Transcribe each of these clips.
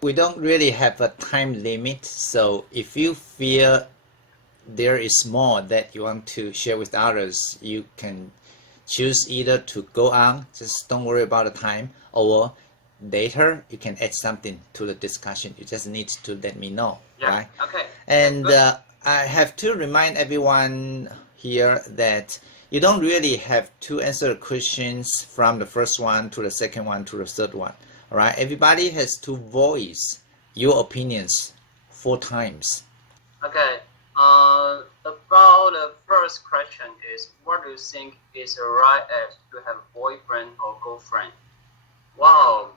We don't really have a time limit, so if you feel there is more that you want to share with others, you can choose either to go on, just don't worry about the time, or later you can add something to the discussion. You just need to let me know, right? Okay. And I have to remind everyone here that you don't really have to answer the questions from the first one to the second one to the third one. All right, everybody has to voice your opinions 4 times. Okay. About the first question is, what do you think is the right age to have a boyfriend or girlfriend? Wow.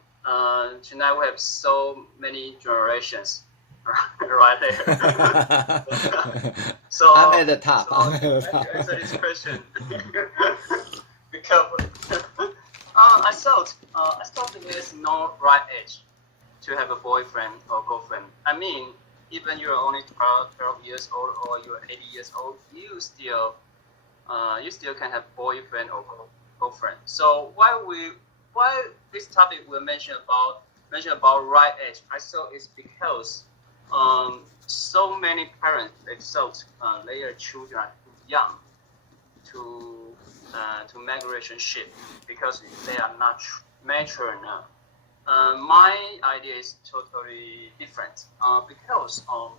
Tonight we have so many generations right there. So I'm at the top. So to answer this question, be careful. I thought there is no right age to have a boyfriend or girlfriend. I mean, even you're only 12 years old or you're 80 years old, you still can have boyfriend or girlfriend. So why this topic we mention about right age? I thought it's because so many parents they thought their children are too young to make relationship because they are not mature enough. My idea is totally different because I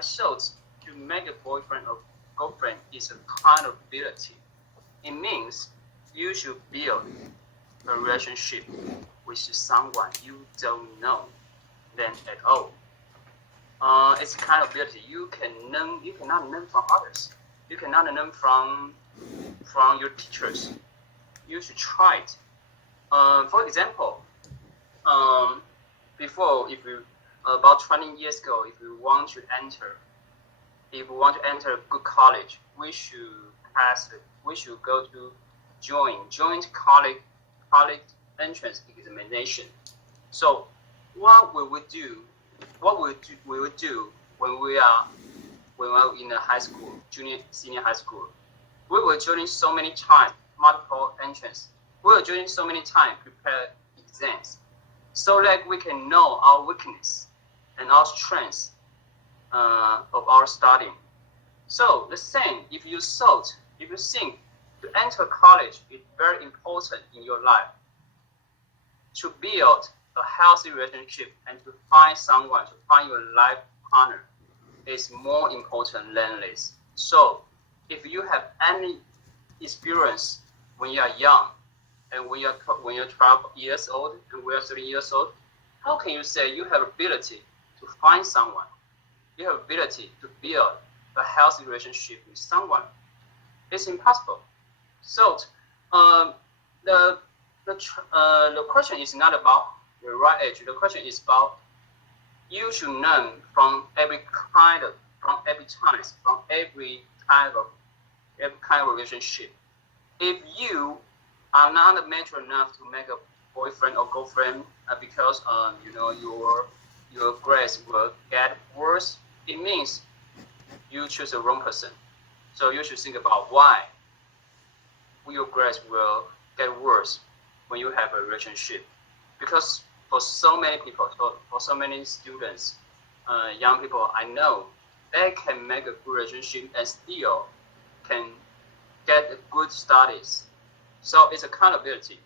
thought to make a boyfriend or girlfriend is a kind of ability. It means you should build a relationship with someone you don't know them at all. It's a kind of ability you cannot learn from others. You cannot learn from your teachers. You should try it. For example, before, about 20 years ago, if you want to enter a good college, we should go to joint college entrance examination. So what we would do when we are in the high school, senior high school, we were joining so many times multiple entrance. We were joining so many times prepare exams, so that we can know our weakness and our strengths of our studying. So the same, if you think to enter college is very important in your life, to build a healthy relationship and to find someone, to find your life partner is more important than this. So if you have any experience when you are young and when you're 12 years old and we are 30 years old, how can you say you have ability to find someone? You have ability to build a healthy relationship with someone? It's impossible. So the question is not about the right age. The question is about you should learn from every kind of relationship. If you are not mature enough to make a boyfriend or girlfriend because your grades will get worse, it means you choose the wrong person. So you should think about why your grades will get worse when you have a relationship. Because for so many people, for so many students, young people I know, they can make a good relationship and still can get good studies. So it's accountability.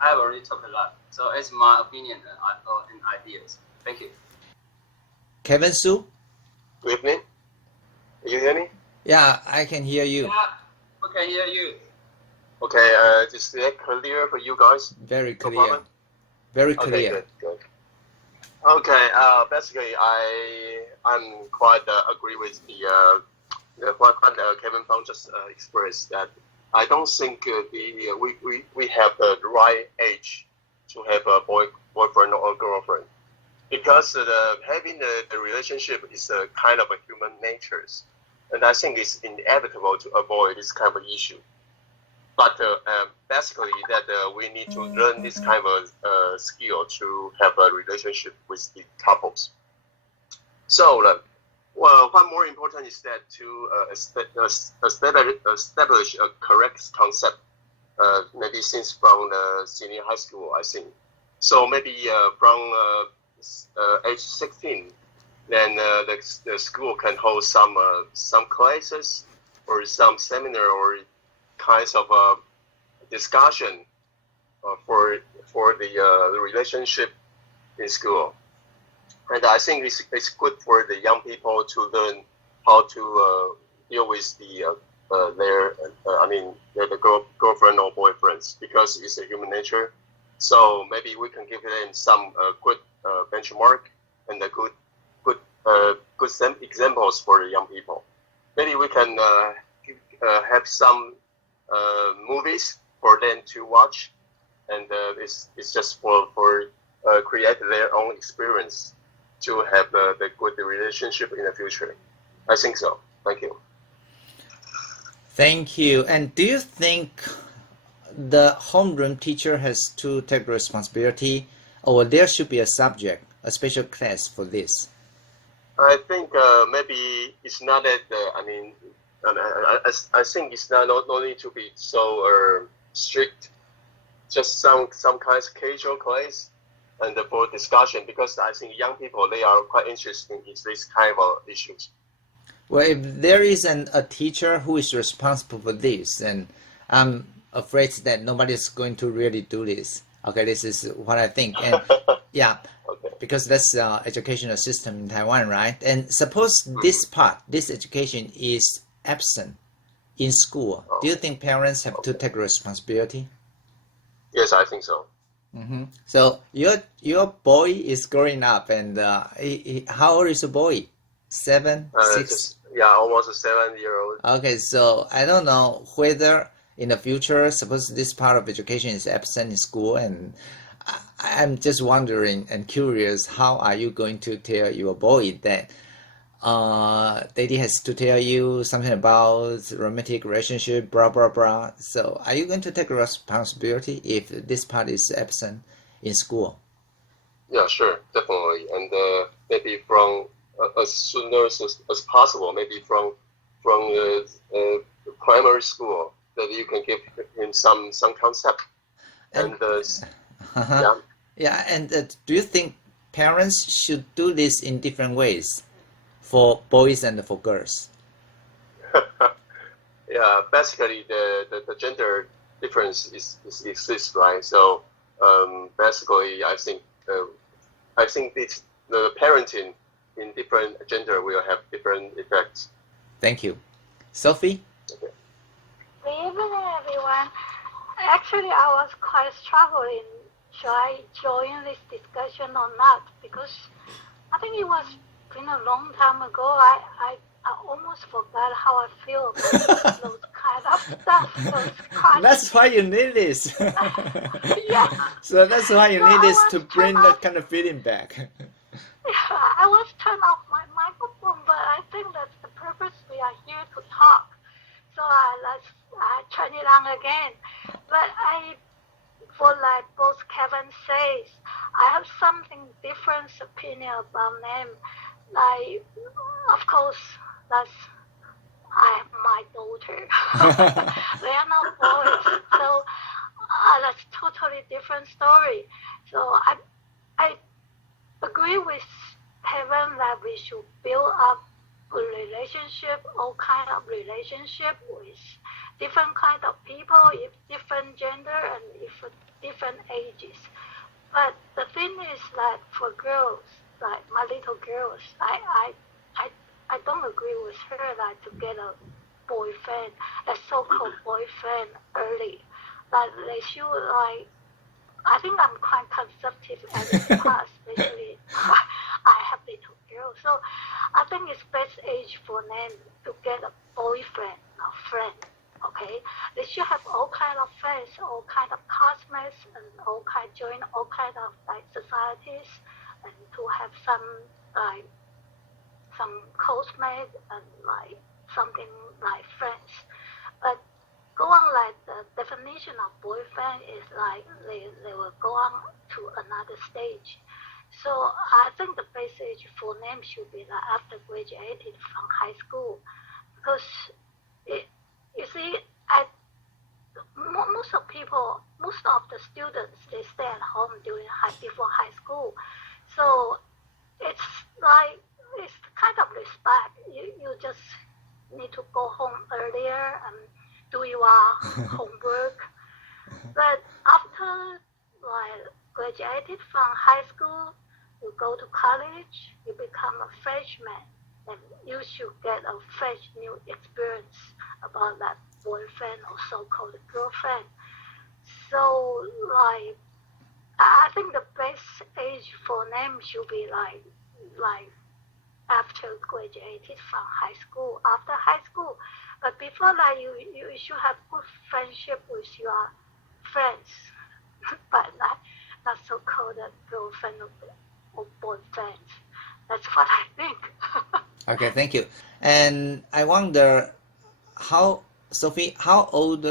I've already talked a lot. So it's my opinion and ideas. Thank you. Kevin Su? Good evening. Can you hear me? Yeah, I can hear you. Yeah, we can hear you. Okay, is that clear for you guys? Very clear. No problem? Very clear. Okay, good. Okay, basically, I'm quite agree with what Kevin Fang just expressed, that I don't think we have the right age to have a boyfriend or girlfriend, because having the relationship is a kind of a human nature, and I think it's inevitable to avoid this kind of issue. But basically, that we need to learn this kind of skill to have a relationship with the couples. So, well, what more important is that to establish a correct concept, maybe since from the senior high school, I think. So maybe from age 16, then the school can hold some classes or some seminar or kinds of discussion for the relationship in school. And I think it's good for the young people to learn how to deal with their girlfriend or boyfriends, because it's a human nature. So maybe we can give them some good benchmark and good examples for the young people. Maybe we can have some movies for them to watch, and it's just for create their own experience to have the good relationship in the future. I think so. Thank you. Thank you. And do you think the homeroom teacher has to take responsibility, or there should be a subject, a special class for this? I think maybe it's not that. I think it's no need to be so strict. Just some kinds of casual class and for discussion, because I think young people, they are quite interested in this kind of issues. Well, if there is a teacher who is responsible for this, and I'm afraid that nobody is going to really do this. Okay, this is what I think. And yeah, Okay. because that's the educational system in Taiwan, right? And suppose this education is absent in school. Do you think parents have to take responsibility? Yes, I think so. Mm-hmm. So your boy is growing up, and how old is the boy? 7, 6? Almost a 7-year-old. Okay, so I don't know whether in the future, suppose this part of education is absent in school, and I'm just wondering and curious, how are you going to tell your boy that daddy has to tell you something about romantic relationship, blah, blah, blah. So are you going to take responsibility if this part is absent in school? Yeah, sure, definitely. And maybe from as soon as possible, maybe from the primary school, that you can give him some concept. And and do you think parents should do this in different ways for boys and for girls? Yeah, basically the gender difference exists, right? So basically, I think the parenting in different gender will have different effects. Thank you. Sophie? Okay. Good evening, everyone. Actually, I was quite struggling. Should I join this discussion or not? Because I think it was been a long time ago. I almost forgot how I feel about those kind of stuff. That's why you need this. Yeah. So that's why you need this to bring that off, kind of feeling back. I was turned off my microphone, but I think that's the purpose. We are here to talk. So I turn it on again. But for like both Kevin says, I have something different opinion about them. Like, of course, I have my daughter. They are not boys, so that's totally different story. So I agree with Kevin that we should build up a relationship, all kind of relationship with different kind of people, if different gender and if different ages. But the thing is that for girls, like my little girls, I don't agree with her that to get a boyfriend, a so-called boyfriend early. That they should like. I think I'm quite conservative as in the past, especially I have little girls. So I think it's best age for them to get a boyfriend, a friend. Okay, they should have all kind of friends, all kind of classmates, and join all kind of like societies, and to have some cosmate and like something like friends. But go on like the definition of boyfriend is like they will go on to another stage. So I think the best age for them should be like after graduated from high school, because you see, most of the students, they stay at home before high school. So to go home earlier and do your homework. But after like graduated from high school, you go to college, you become a freshman, and you should get a fresh new experience about that boyfriend or so-called girlfriend. So like I think the best age for them should be like after graduated from high school, after high school. But before that, you should have good friendship with your friends, but not so-called girlfriend or boyfriend. That's what I think. Okay, thank you. And I wonder, Sophie, how old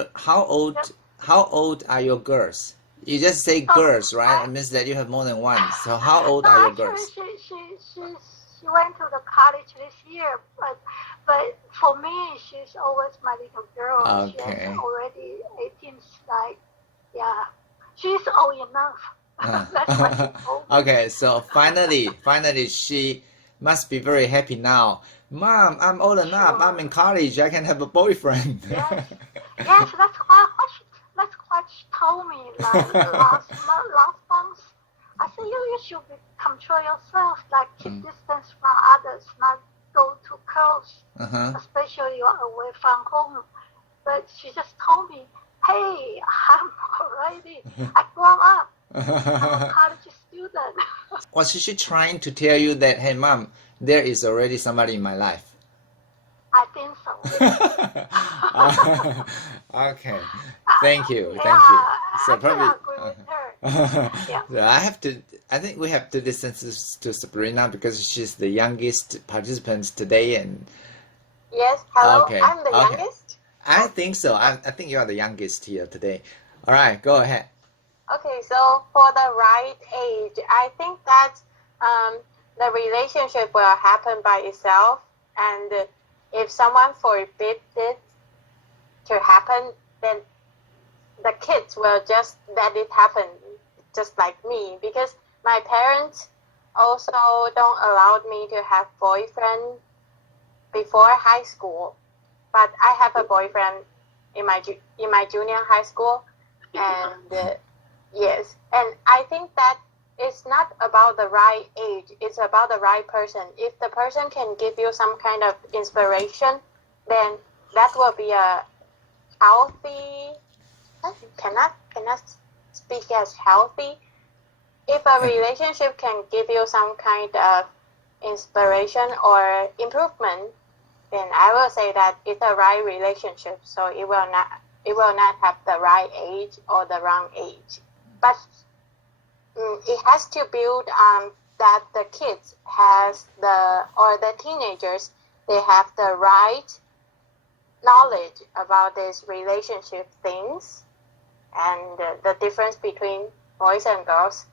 are your girls? You just say girls, right? It means that you have more than one. So how old are your girls? She went to the college this year, but for me, she's always my little girl. Okay. She's already 18. Like, yeah, she's old enough. That's what she told me. Okay, so finally, she must be very happy now. Mom, I'm old enough. I'm in college. I can have a boyfriend. Yes, that's what she told me like last month. I said you should control yourself, like keep distance from others, not go too close, especially you're away from home. But she just told me, hey, I grown up. I'm a college student. Was she trying to tell you that, hey, Mom, there is already somebody in my life? I think so. Okay, thank you. So probably, I agree with her. Yeah. I think we have to listen to Sabrina because she's the youngest participant today, and Yes, hello, Okay, I'm the okay. youngest. I think so. I think you are the youngest here today. All right, go ahead. Okay, so for the right age, I think that the relationship will happen by itself, and if someone forbids it to happen, then the kids will just let it happen, just like me, because my parents also don't allow me to have boyfriend before high school, but I have a boyfriend in my junior high school, and yes, and I think that it's not about the right age, it's about the right person. If the person can give you some kind of inspiration, then that will be a healthy, cannot speak as healthy. If a relationship can give you some kind of inspiration or improvement, then I will say that it's a right relationship, so it will not have the right age or the wrong age. But it has to build that the kids or the teenagers, they have the right knowledge about these relationship things and the difference between boys and girls.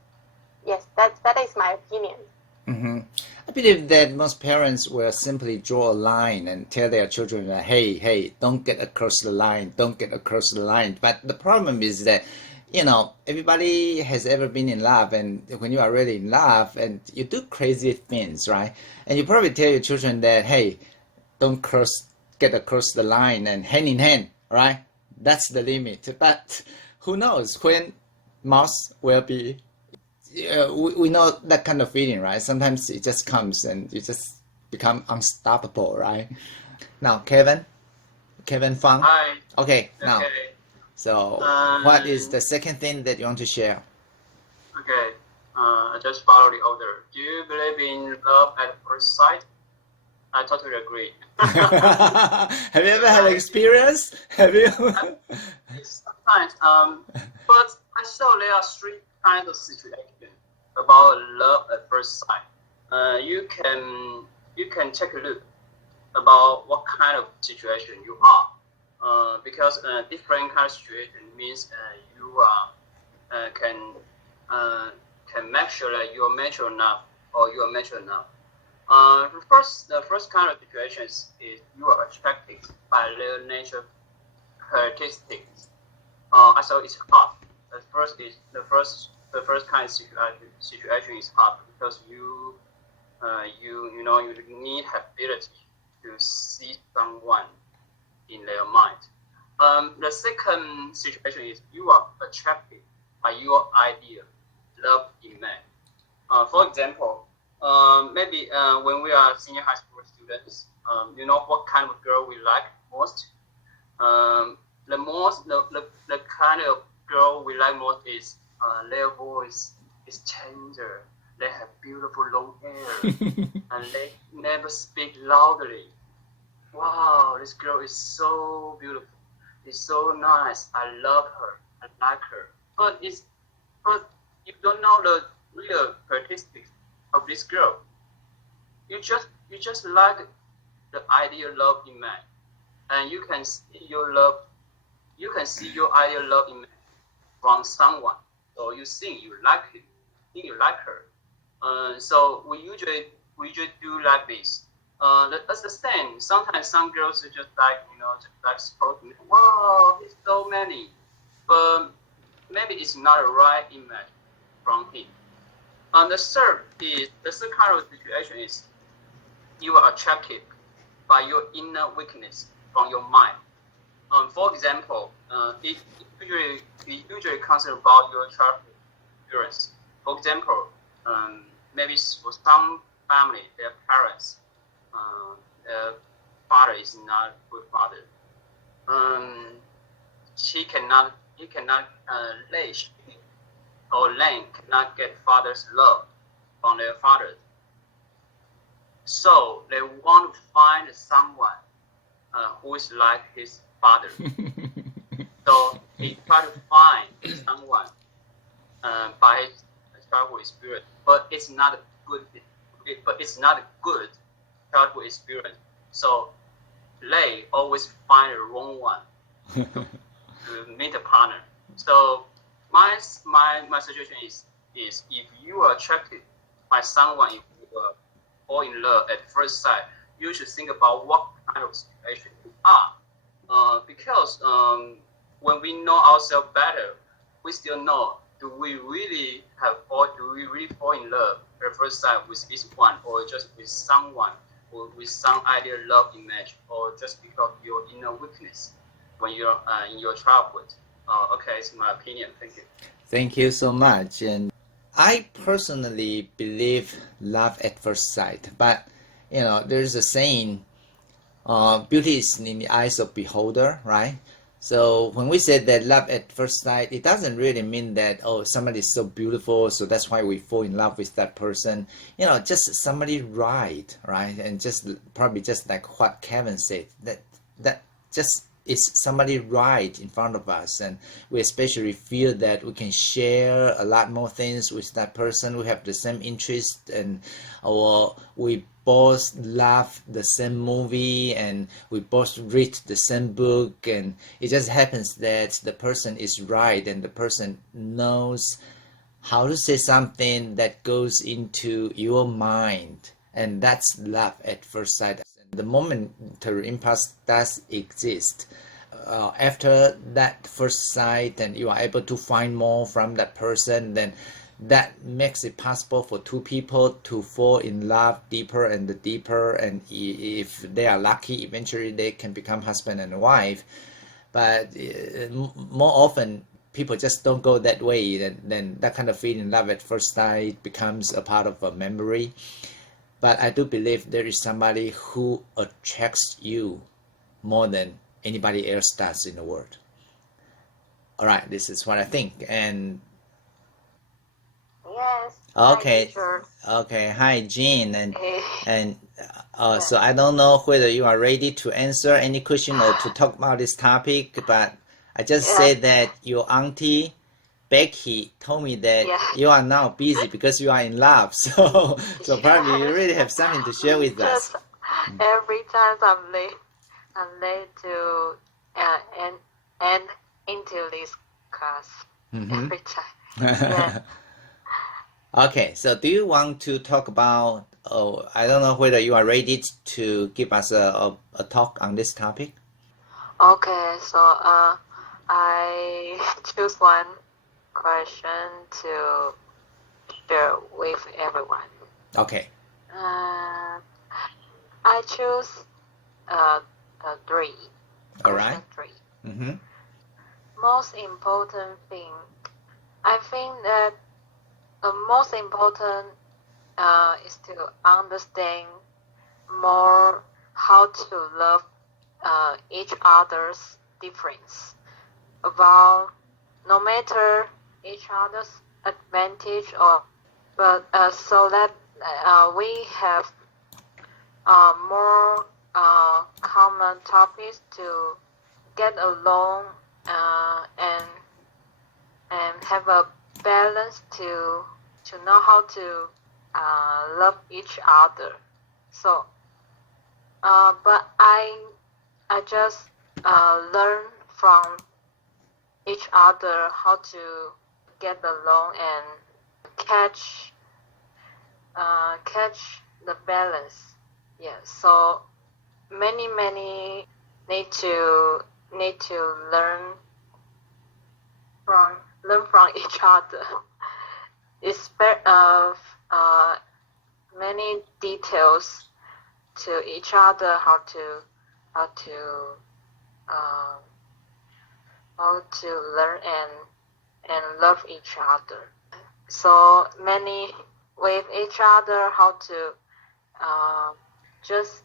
Yes, that is my opinion. I believe that most parents will simply draw a line and tell their children that, hey, don't get across the line, don't get across the line. But the problem is that, everybody has ever been in love, and when you are really in love and you do crazy things, right? And you probably tell your children that, hey, don't get across the line and hand in hand, right? That's the limit. But who knows when mouse will be, we know that kind of feeling, right? Sometimes it just comes and you just become unstoppable, right? Now, Kevin Fang. Hi. Okay, now. Okay. So, what is the second thing that you want to share? Okay. I just follow the order. Do you believe in love at first sight? I totally agree. Have you ever had an experience? Have you? Sometimes, but I saw there are three kinds of situations about love at first sight. You can take a look about what kind of situation you are. Because different kind of situation means you can make sure that you are mature enough or you are mature enough. The first kind of situations is you are attracted by their nature characteristics. So it's hard. The first kind of situation is hard because you need ability to see someone in their mind. The second situation is you are attracted by your idea, love image. For example, maybe when we are senior high school students, you know what kind of girl we like most? The kind of girl we like most is their voice is tender. They have beautiful long hair and they never speak loudly. Wow, this girl is so beautiful. It's so nice. I love her. I like her. But you don't know the real characteristics of this girl. You just like the ideal love image, and you can see your ideal love image from someone. So you think you like it, think you like her. So we usually do like this. That's the same. Sometimes some girls are just like spoken. Wow, there's so many, but maybe it's not a right image from him. The third kind of situation is you are attracted by your inner weakness from your mind. For example, it usually comes about your childhood experience. For example, maybe for some family, their parents, their father is not a good father. He cannot or Lane cannot get father's love from their father. So they want to find someone who is like his father. So he try to find someone by his childhood experience, but it's not a good childhood experience. So they always find the wrong one to meet a partner. So my suggestion is if you are attracted by someone, if you fall in love at first sight, you should think about what kind of situation you are. Because when we know ourselves better, we still know, do we really fall in love at first sight with this one, or just with someone, or with some ideal love image, or just because of your inner weakness when you're in your childhood. Okay, it's my opinion. Thank you. Thank you so much. And I personally believe love at first sight, but there's a saying, beauty is in the eyes of beholder, right? So when we say that love at first sight, it doesn't really mean that, somebody is so beautiful, so that's why we fall in love with that person. Just somebody right? And probably just like what Kevin said, that just is somebody right in front of us, and we especially feel that we can share a lot more things with that person. We have the same interest, or we both love the same movie, and we both read the same book, and it just happens that the person is right and the person knows how to say something that goes into your mind, and that's love at first sight. The momentary impulse does exist. After that first sight, and you are able to find more from that person, then that makes it possible for two people to fall in love deeper and deeper, and if they are lucky, eventually they can become husband and wife. But more often, people just don't go that way. Then that kind of feeling, love at first sight, becomes a part of a memory. But I do believe there is somebody who attracts you more than anybody else does in the world. All right, this is what I think. And Yes. okay, Hi, okay. Hi, Jean, Hey. so I don't know whether you are ready to answer any question or to talk about this topic, but I just Yeah. said that your auntie Becky told me that Yeah. you are now busy because you are in love. So probably you really have something to share with us. Just every time I'm late to and into this class. Mhm. Every time. Yeah. Okay, so do you want to talk about, I don't know whether you are ready to give us a talk on this topic? Okay, so I choose one question to share with everyone. Okay. I choose three. All right. Three. Mm-hmm. Most important thing, I think that the most important is to understand more how to love each other's difference, about no matter each other's advantage but so that we have more common topics to get along and have a balance to know how to love each other. So, but I just learn from each other how to get along and catch the balance. Yeah. So many need to learn from each other. It's many details to each other how to learn and love each other. So many with each other how to just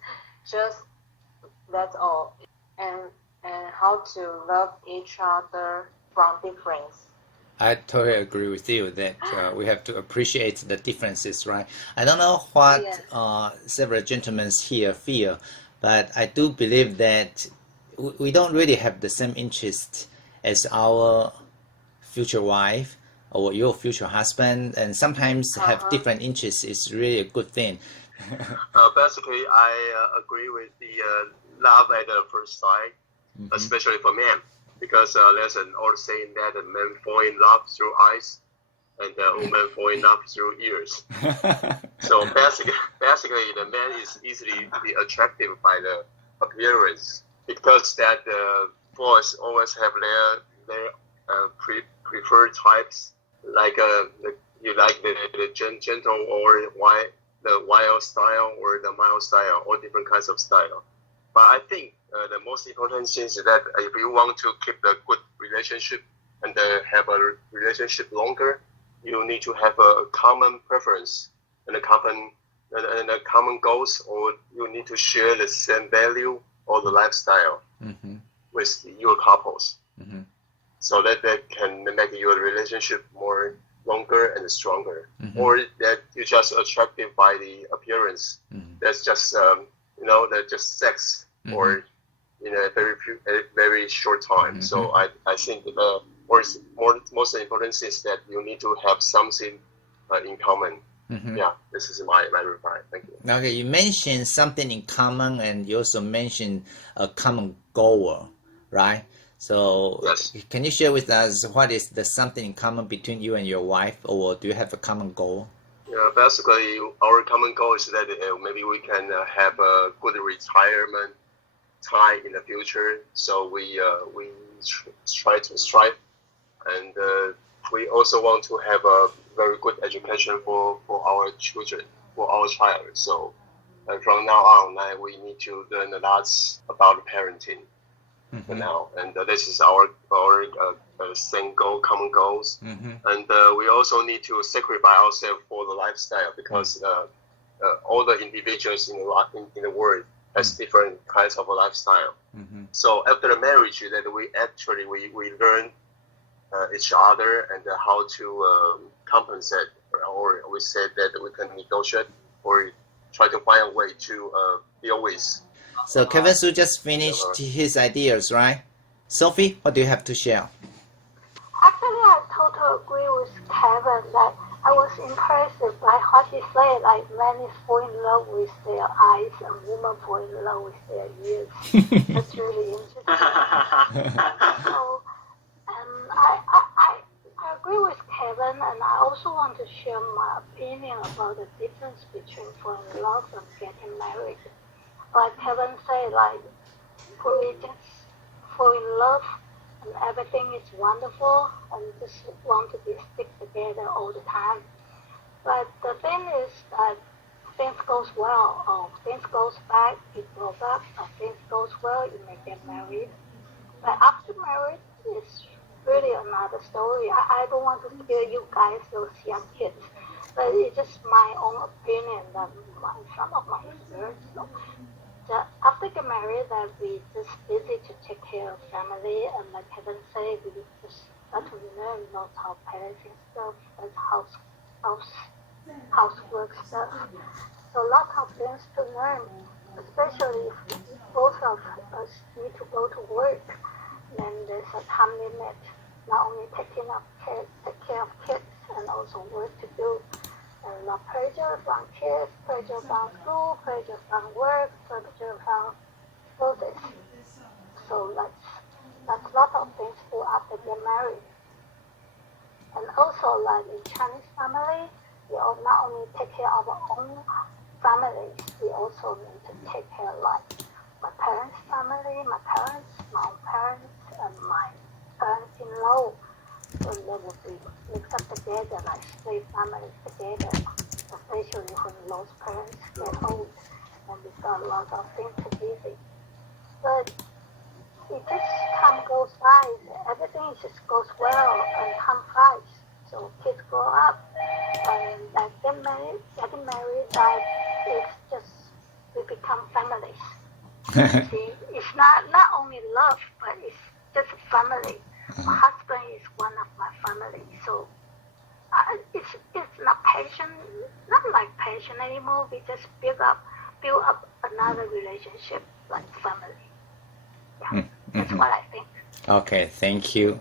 that's all, and how to love each other from difference. I totally agree with you that we have to appreciate the differences, right? I don't know what Yes. Several gentlemen here feel, but I do believe that we don't really have the same interest as our future wife or your future husband, and sometimes have different interests is really a good thing. Basically, I agree with the love at the first sight, especially for men, because there's an old saying that a man fall in love through eyes, and a woman fall in love through ears. So basically, the man is easily be attracted by the appearance, because that boys always have their preferred types, like you like the gentle or the wild style or the mild style, all different kinds of style. But I think the most important thing is that if you want to keep the good relationship and have a relationship longer, you need to have a common preference and a common goals, or you need to share the same value or the lifestyle with your couples. So that can make your relationship more longer and stronger. Or that you're just attracted by the appearance. That's just that's just sex or in a very short time. So I think the most important thing is that you need to have something in common. Yeah, this is my reply. Thank you. Okay, you mentioned something in common, and you also mentioned a common goal, right? So Yes. Can you share with us what is the something in common between you and your wife, or do you have a common goal? Yeah, basically our common goal is that maybe we can have a good retirement time in the future. So we try to strive, and we also want to have a very good education for our children, for our child. So from now on, we need to learn a lot about parenting. For now, and this is our same goal, common goals, and we also need to sacrifice ourselves for the lifestyle, because all the individuals in the world has different kinds of a lifestyle. So after the marriage, that we learn each other and how to compensate, or we said that we can negotiate or try to find a way to deal with. So Kevin Su just finished his ideas, right? Sophie, what do you have to share? Actually, I totally agree with Kevin that I was impressed by what he said, like men fall in love with their eyes and women fall in love with their ears. That's really interesting. So, I agree with Kevin, and I also want to share my opinion about the difference between falling in love and getting married. Like Kevin said, like we just fall in love and everything is wonderful and just want to be stick together all the time. But the thing is that things goes well, or things goes bad, you broke up, or things goes well, you may get married. But after marriage, it's really another story. I don't want to scare you guys, those young kids, but it's just my own opinion that some of my experience. So, after get married, that we just busy to take care of family, and like Kevin said, we just start to learn lots of parenting stuff, and housework stuff. So lots of things to learn, especially if both of us need to go to work. Then there's a time limit, not only take care of kids and also work to do. And pressure from kids, pressure from school, pressure from work, pressure from studies. So that's a lot of things to do after get married. And also, like in Chinese family, we all not only take care of our own families, we also need to take care of like my parents' family, my parents, my own parents, and my parents-in-law. So they will be mixed up together, like three families together, especially when those parents get old and we've got a lot of things to busy. But it just time goes by, everything just goes well and time flies. So kids grow up and getting married, that it's just we become families. See, it's not only love, but it's just a family. My husband is one of my family, so it's not passion, not like passion anymore. We just build up another relationship like family. Yeah, that's what I think. Okay, thank you.